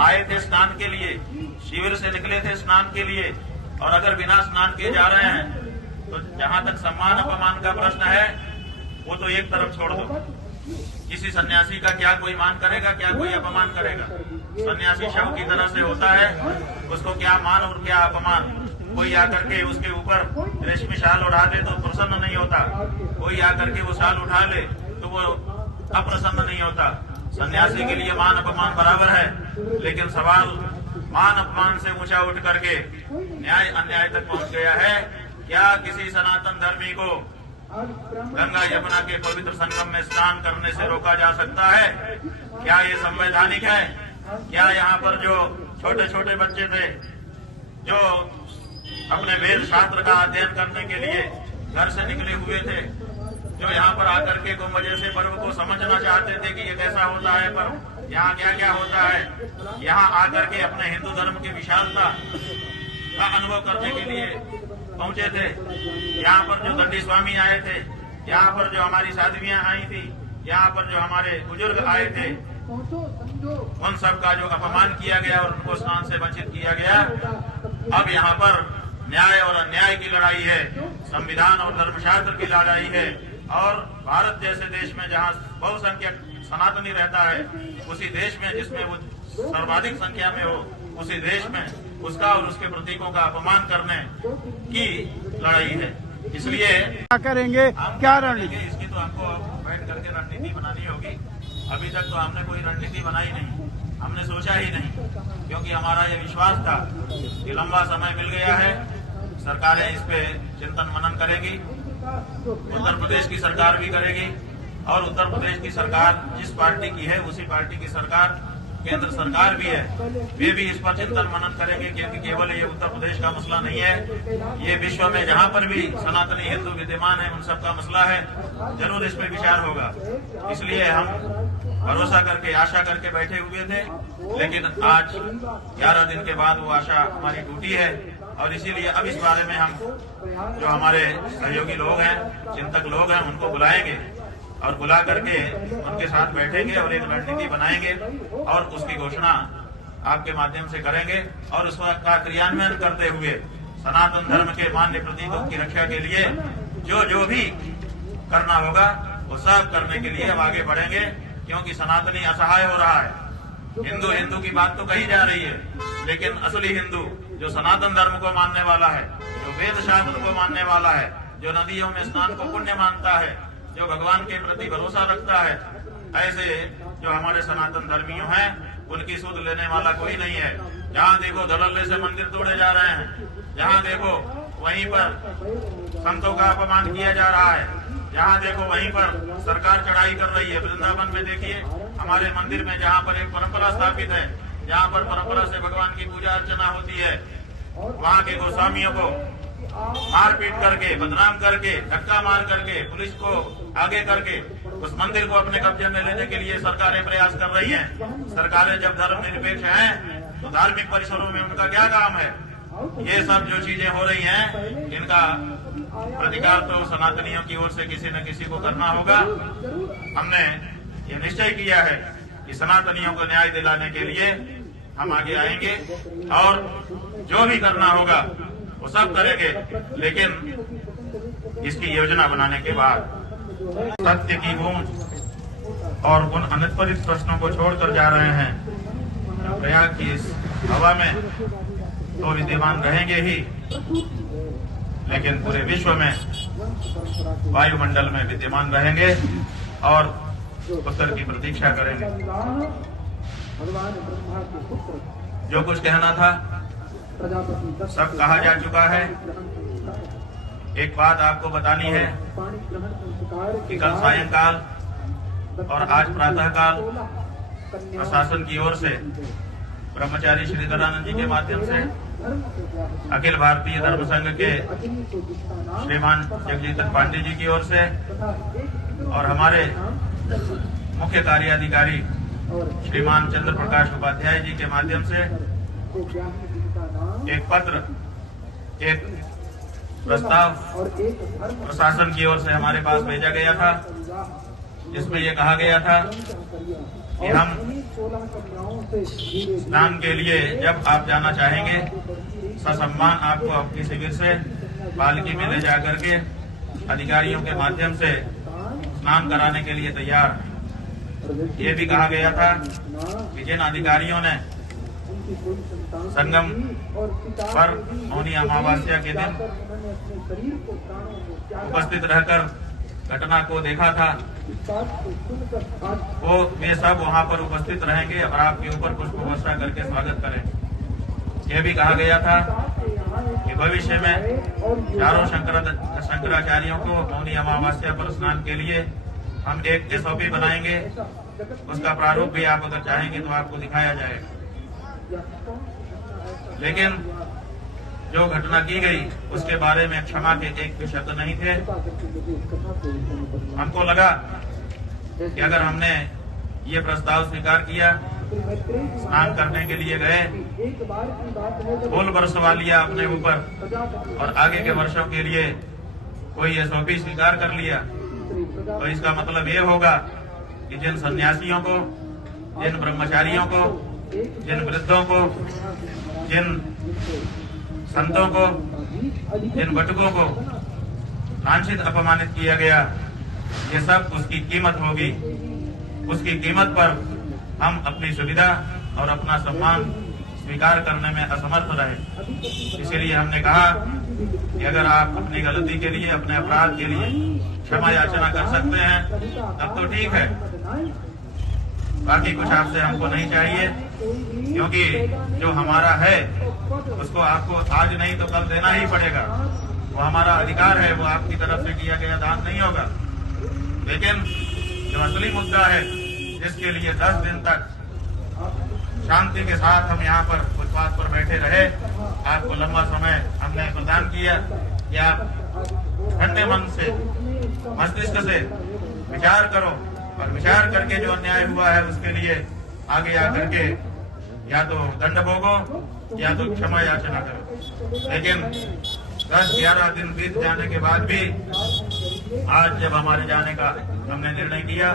आए थे स्नान के लिए, शिविर से निकले थे स्नान के लिए, और अगर बिना स्नान किए जा रहे हैं तो जहाँ तक सम्मान अपमान का प्रश्न है वो तो एक तरफ छोड़ दो। किसी सन्यासी का क्या कोई मान करेगा, क्या कोई अपमान करेगा? सन्यासी शव की तरह से होता है, उसको क्या मान और क्या अपमान। कोई आकर के उसके ऊपर रेशमी शाल उड़ा दे तो प्रसन्न नहीं होता, कोई आकर के वो शाल उठा ले तो वो अप्रसन्न नहीं होता। सन्यासी के लिए मान अपमान बराबर है, लेकिन सवाल मान अपमान से ऊंचा उठ करके न्याय अन्याय तक पहुंच गया है। क्या किसी सनातन धर्मी को गंगा यमुना के पवित्र संगम में स्नान करने से रोका जा सकता है? क्या ये संवैधानिक है? क्या यहाँ पर जो छोटे छोटे बच्चे थे जो अपने वेद शास्त्र का अध्ययन करने के लिए घर से निकले हुए थे, जो यहाँ पर आकर के कुंभ जैसे पर्व को समझना चाहते थे कि ये कैसा होता है पर्व, यहाँ क्या क्या होता है, यहाँ आकर के अपने हिंदू धर्म की विशालता का अनुभव करने के लिए पहुंचे थे। यहाँ पर जो दंडी स्वामी आए थे, यहाँ पर जो हमारी साध्वियां आई थी, यहाँ पर जो हमारे बुजुर्ग आए थे, उन सब का जो अपमान किया गया और उनको स्नान से वंचित किया गया। अब यहाँ पर न्याय और अन्याय की लड़ाई है, संविधान और धर्मशास्त्र की लड़ाई है। और भारत जैसे देश में जहाँ बहुसंख्यक सनातनी रहता है, उसी देश में जिसमें वो सर्वाधिक संख्या में हो, उसी देश में उसका और उसके प्रतीकों का अपमान करने की लड़ाई है। इसलिए क्या करेंगे, क्या रणनीति? इसकी तो हमको बैठ करके रणनीति बनानी होगी। अभी तक तो हमने कोई रणनीति बनाई नहीं, हमने सोचा ही नहीं, क्योंकि हमारा ये विश्वास था कि लंबा समय मिल गया है, सरकारें इस पे चिंतन मनन करेगी, उत्तर प्रदेश की सरकार भी करेगी, और उत्तर प्रदेश की सरकार जिस पार्टी की है उसी पार्टी की सरकार केंद्र सरकार भी है, वे भी इस पर चिंतन मनन करेंगे, क्योंकि केवल ये उत्तर प्रदेश का मसला नहीं है, ये विश्व में जहाँ पर भी सनातनी हिंदू विद्यमान है उन सब का मसला है। जरूर इस पर विचार होगा। इसलिए हम भरोसा करके आशा करके बैठे हुए थे, लेकिन आज 11 दिन के बाद वो आशा हमारी टूटी है। और इसीलिए अब इस बारे में हम जो हमारे सहयोगी लोग हैं, चिंतक लोग हैं, उनको बुलाएंगे और बुला करके उनके साथ बैठेंगे और एक रणनीति बनाएंगे और उसकी घोषणा आपके माध्यम से करेंगे। और उसका क्रियान्वयन करते हुए सनातन धर्म के मान्य प्रतीकों की रक्षा के लिए जो भी करना होगा वो सब करने के लिए हम आगे बढ़ेंगे, क्योंकि सनातनी असहाय हो रहा है। हिंदू हिंदू की बात तो कही जा रही है, लेकिन असली हिंदू जो सनातन धर्म को मानने वाला है, जो वेद शास्त्र को मानने वाला है, जो नदियों में स्नान को पुण्य मानता है, जो भगवान के प्रति भरोसा रखता है, ऐसे जो हमारे सनातन धर्मियों हैं उनकी सुध लेने वाला कोई नहीं है। जहाँ देखो धड़ल्ले से मंदिर तोड़े जा रहे हैं, जहाँ देखो वहीं पर संतों का अपमान किया जा रहा है, जहाँ देखो वहीं पर सरकार चढ़ाई कर रही है। वृंदावन में देखिए, हमारे मंदिर में जहाँ पर एक परंपरा स्थापित है, जहाँ पर परंपरा से भगवान की पूजा अर्चना होती है, वहाँ के गोस्वामियों को मारपीट करके, बदनाम करके, धक्का मार करके, पुलिस को आगे करके उस मंदिर को अपने कब्जे में लेने के लिए सरकारें प्रयास कर रही हैं। सरकारें जब धर्मनिरपेक्ष हैं तो धार्मिक परिसरों में उनका क्या काम है? ये सब जो चीजें हो रही हैं, इनका प्रतिकार तो सनातनियों की ओर से किसी न किसी को करना होगा। हमने ये निश्चय किया है कि सनातनियों को न्याय दिलाने के लिए हम आगे आएंगे और जो भी करना होगा वो सब करेंगे, लेकिन इसकी योजना बनाने के बाद सत्य की गूंज और उन अनुत्तरित प्रश्नों को छोड़कर जा रहे हैं। प्रयाग की इस हवा में तो विद्यमान रहेंगे ही, लेकिन पूरे विश्व में वायुमंडल में विद्यमान रहेंगे और उत्तर की प्रतीक्षा करेंगे। जो कुछ कहना था सब कहा जा चुका है। एक बात आपको बतानी है कि कल सायंकाल और आज प्रातःकाल प्रशासन की ओर से ब्रह्मचारी श्रीधरानंद जी के माध्यम से अखिल भारतीय धर्म संघ के श्रीमान जगजीतन पांडे जी की ओर से और हमारे मुख्य कार्याधिकारी श्रीमान चंद्र प्रकाश उपाध्याय जी के माध्यम से एक पत्र, एक प्रस्ताव प्रशासन की ओर से हमारे पास भेजा गया था, जिसमें यह कहा गया था कि हम स्नान के लिए जब आप जाना चाहेंगे, ससम्मान आपको आपके शिविर से पालकी में ले जाकर के अधिकारियों के माध्यम से स्नान कराने के लिए तैयार है। ये भी कहा गया था कि जिन अधिकारियों ने संगम पर मौनी अमावस्या के दिन उपस्थित रहकर घटना को देखा था, वो वे सब वहां पर उपस्थित रहेंगे और आपके ऊपर पुष्प वर्षा करके स्वागत करेंगे। यह भी कहा गया था कि भविष्य में चारों शंकराचार्यों को मौनी अमावस्या पर स्नान के लिए हम एक SOP बनाएंगे। उसका प्रारूप भी आप अगर चाहेंगे तो आपको दिखाया जाएगा। लेकिन जो घटना की गई उसके बारे में क्षमा के एक भी शब्द नहीं थे। हमको लगा कि अगर हमने ये प्रस्ताव स्वीकार किया, स्नान करने के लिए गए, फूल बरसवा लिया अपने ऊपर और आगे के वर्षों के लिए कोई SOP स्वीकार कर लिया, तो इसका मतलब ये होगा कि जिन सन्यासियों को, जिन ब्रह्मचारियों को, जिन वृद्धों को, जिन संतों को, जिन बटुकों को लांछित अपमानित किया गया, ये सब उसकी कीमत होगी। उसकी कीमत पर हम अपनी सुविधा और अपना सम्मान स्वीकार करने में असमर्थ रहे। इसीलिए हमने कहा कि अगर आप अपनी गलती के लिए, अपने अपराध के लिए क्षमा याचना कर सकते हैं तब तो ठीक है, बाकी कुछ आपसे हमको नहीं चाहिए, क्योंकि जो हमारा है उसको आपको आज नहीं तो कल देना ही पड़ेगा। वो हमारा अधिकार है, वो आपकी तरफ से किया गया दान नहीं होगा। लेकिन जो असली मुद्दा है, जिसके लिए 10 दिन तक शांति के साथ हम यहाँ पर फुटपाथ पर बैठे रहे, आपको लंबा समय हमने प्रदान किया कि आप ठंडे मन से, मस्तिष्क से विचार करो और विचार करके जो अन्याय हुआ है उसके लिए आगे आकर के या तो दंड भोगो या तो क्षमा याचना करो। लेकिन 10-11 दिन बीत जाने के बाद भी आज जब हमारे जाने का हमने निर्णय किया,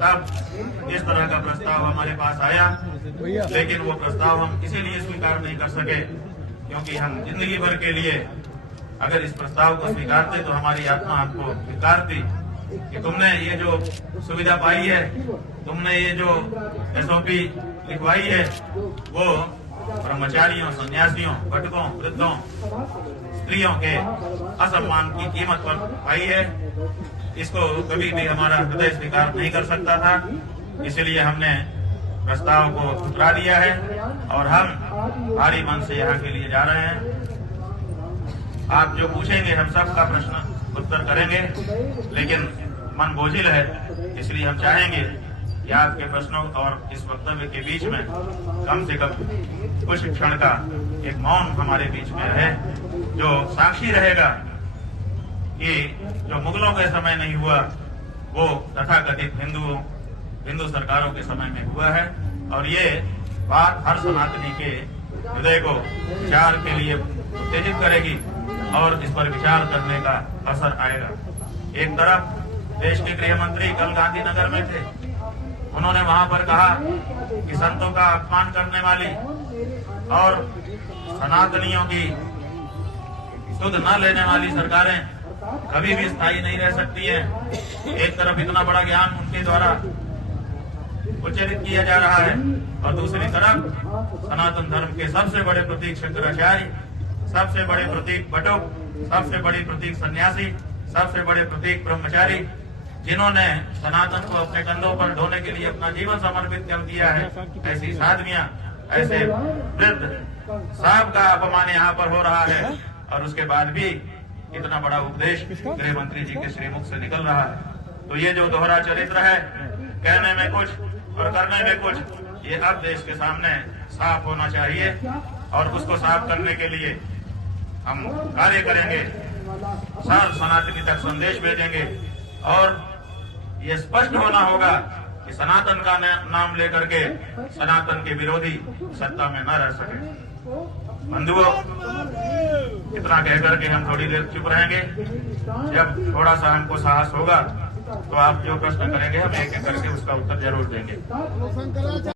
तब इस तरह का प्रस्ताव हमारे पास आया। लेकिन वो प्रस्ताव हम इसीलिए स्वीकार नहीं कर सके क्योंकि हम जिंदगी भर के लिए अगर इस प्रस्ताव को स्वीकारते तो हमारी आत्मा हमको स्वीकारती कि तुमने ये जो सुविधा पाई है, तुमने ये जो SOP लिखवाई है, वो ब्रह्मचारियों, सन्यासियों, बटुकों, वृद्धों, स्त्रियों के असम्मान की कीमत पर पाई है। इसको कभी भी हमारा हृदय स्वीकार नहीं कर सकता था। इसलिए हमने प्रस्ताव को ठुकरा दिया है और हम भारी मन से यहाँ के लिए जा रहे हैं। आप जो पूछेंगे हम सबका प्रश्न उत्तर करेंगे, लेकिन मन बोझिल है, इसलिए हम चाहेंगे कि आपके प्रश्नों और इस वक्तव्य के बीच में कम से कम कुछ क्षण का एक मौन हमारे बीच में रहे, जो साक्षी रहेगा कि जो मुगलों के समय नहीं हुआ वो तथाकथित हिंदू सरकारों के समय में हुआ है। और ये बात हर सनातनी के हृदय को विचार के लिए उत्तेजित करेगी और इस पर विचार करने का असर आएगा। एक तरफ देश के गृह मंत्री कल गांधीनगर में थे, उन्होंने वहां पर कहा कि संतों का अपमान करने वाली और सनातनियों की सुध न लेने वाली सरकारें कभी भी स्थायी नहीं रह सकती हैं। एक तरफ इतना बड़ा ज्ञान उनके द्वारा उच्चारित किया जा रहा है और दूसरी तरफ सनातन धर्म के सबसे बड़े प्रतीक शंकराचार्य, सबसे बड़े प्रतीक बटुक, सबसे बड़े प्रतीक सन्यासी, सबसे बड़े प्रतीक ब्रह्मचारी, जिन्होंने सनातन को अपने कंधों पर ढोने के लिए अपना जीवन समर्पित कर दिया है, ऐसी साधवियां, ऐसे वृद्ध, सबका अपमान यहाँ पर हो रहा है। और उसके बाद भी इतना बड़ा उपदेश गृह मंत्री जी के श्रीमुख से निकल रहा है। तो ये जो दोहरा चरित्र है, कहने में कुछ और करने में कुछ, ये अब देश के सामने साफ होना चाहिए और उसको साफ करने के लिए हम कार्य करेंगे, सर्व सनातनी तक संदेश भेजेंगे और ये स्पष्ट होना होगा कि सनातन का नाम लेकर के सनातन के विरोधी सत्ता में न रह सके। बंधुओं, इतना कहकर के हम थोड़ी देर चुप रहेंगे। जब थोड़ा सा हमको साहस होगा तो आप जो प्रश्न करेंगे हम एक एक करके उसका उत्तर जरूर देंगे।